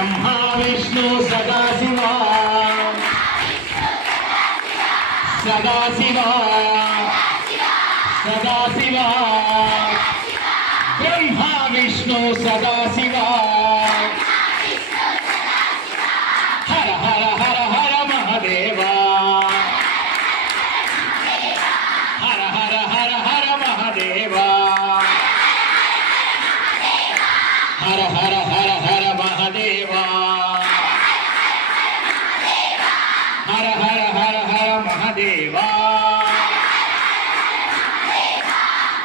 బ్రహ్మ విష్ణు సదాశివ సదాశివ సదాశివ బ్రహ్మ విష్ణు సదాశివ హర హర హర హర మహాదేవ హర హర హర హర మహాదేవ హర హర హర హర మహాదేవ హర హర హర హర మహాదేవ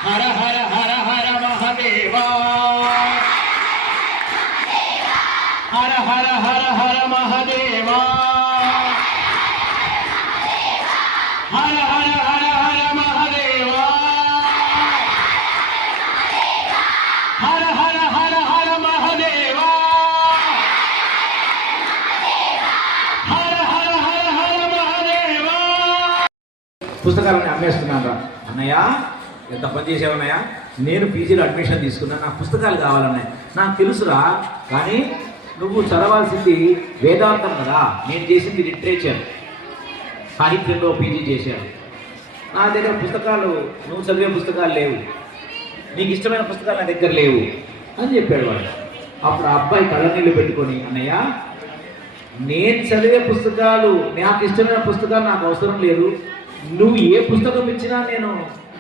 హర హర హర హర మహాదేవ హర హర హర హర మహాదేవ హర హర హర హర మహాదేవ హర హర హర హర మహాదేవ హర హర హర హర మహాదేవ. పుస్తకాలను అమ్మేస్తున్నాను రా అన్నయ్య, ఎంత పని చేసావన్నయ్య. నేను పీజీలో అడ్మిషన్ తీసుకున్నా, నాకు పుస్తకాలు కావాలన్నయ్య. నాకు తెలుసురా, కానీ నువ్వు చదవాల్సింది వేదాంతం కదా, నేను చేసింది లిటరేచర్, సాహిత్యంలో పీజీ చేశాను. నా దగ్గర పుస్తకాలు, నువ్వు చదివే పుస్తకాలు లేవు, నీకు ఇష్టమైన పుస్తకాలు నా దగ్గర లేవు అని చెప్పాడు వాడు. అప్పుడు ఆ అబ్బాయి కళ్ళనీళ్ళు పెట్టుకొని, అన్నయ్య నేను చదివే పుస్తకాలు, నాకు ఇష్టమైన పుస్తకాలు నాకు అవసరం లేదు, నువ్వు ఏ పుస్తకం ఇచ్చినా నేను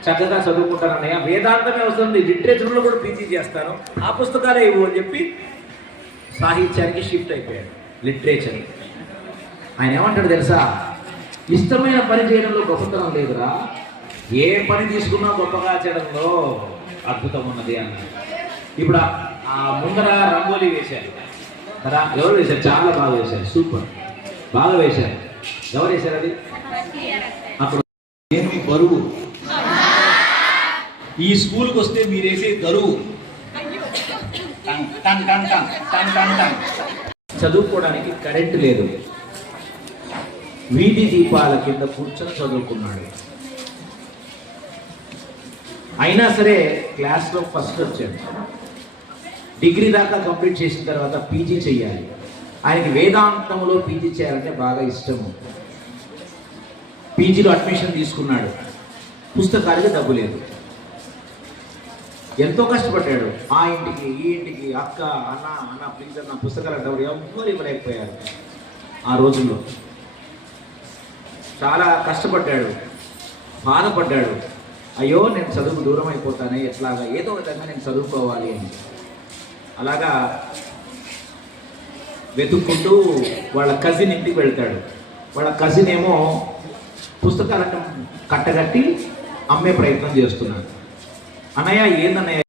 చక్కగా చదువుకుంటాను అన్నయ్య, వేదాంతమే అవసరం లేదు, లిటరేచర్లో కూడా పీజీ చేస్తాను, ఆ పుస్తకాలే ఇవ్వు అని చెప్పి సాహిత్యానికి షిఫ్ట్ అయిపోయాడు, లిటరేచర్. ఆయన ఏమంటాడు తెలుసా, ఇష్టమైన పని చేయడంలో గొప్పతనం లేదురా, ఏ పని తీసుకున్నా గొప్పగా చేయడంలో అద్భుతం ఉన్నది అన్నాడు. ఇప్పుడు ఆ ముందర రంగోలీ వేశారు కదా, ఎవరు వేశారు? చాలా బాగా వేశారు, సూపర్, బాగా వేశారు. ఎవరు వేశారు అది? అప్పుడు ఏమి బరువు, ఈ స్కూల్కి వస్తే మీరు వేసే దరువు, చదువుకోవడానికి కరెంటు లేదు, వీధి దీపాల కింద కూర్చొని చదువుకున్నాడు. అయినా సరే క్లాస్లో ఫస్ట్ వచ్చాడు. డిగ్రీ దాకా కంప్లీట్ చేసిన తర్వాత పీజీ చేయాలి. ఆయనకి వేదాంతంలో పీజీ చేయాలంటే బాగా ఇష్టము. పీజీలో అడ్మిషన్ తీసుకున్నాడు, పుస్తకాలకి డబ్బు లేదు, ఎంతో కష్టపడ్డాడు. ఆ ఇంటికి ఈ ఇంటికి, అక్క అన్న అన్న ప్లీజ్ అన్న పుస్తకాలు డబ్బు ఎవ్వరు ఇవ్వలేకపోయారు. ఆ రోజుల్లో చాలా కష్టపడ్డాడు, బాధపడ్డాడు. అయ్యో నేను చదువుకు దూరం అయిపోతానే, ఎట్లాగా ఏదో విధంగా నేను చదువుకోవాలి అని. అలాగా వెతుక్కుంటూ వాళ్ళ కజిన్ ఇంటికి వెళ్తాడు. వాళ్ళ కజిన్ ఏమో పుస్తకాలను కట్టగట్టి అమ్మే ప్రయత్నం చేస్తున్నాడు. అన్నయ్య ఏందన్నయ్య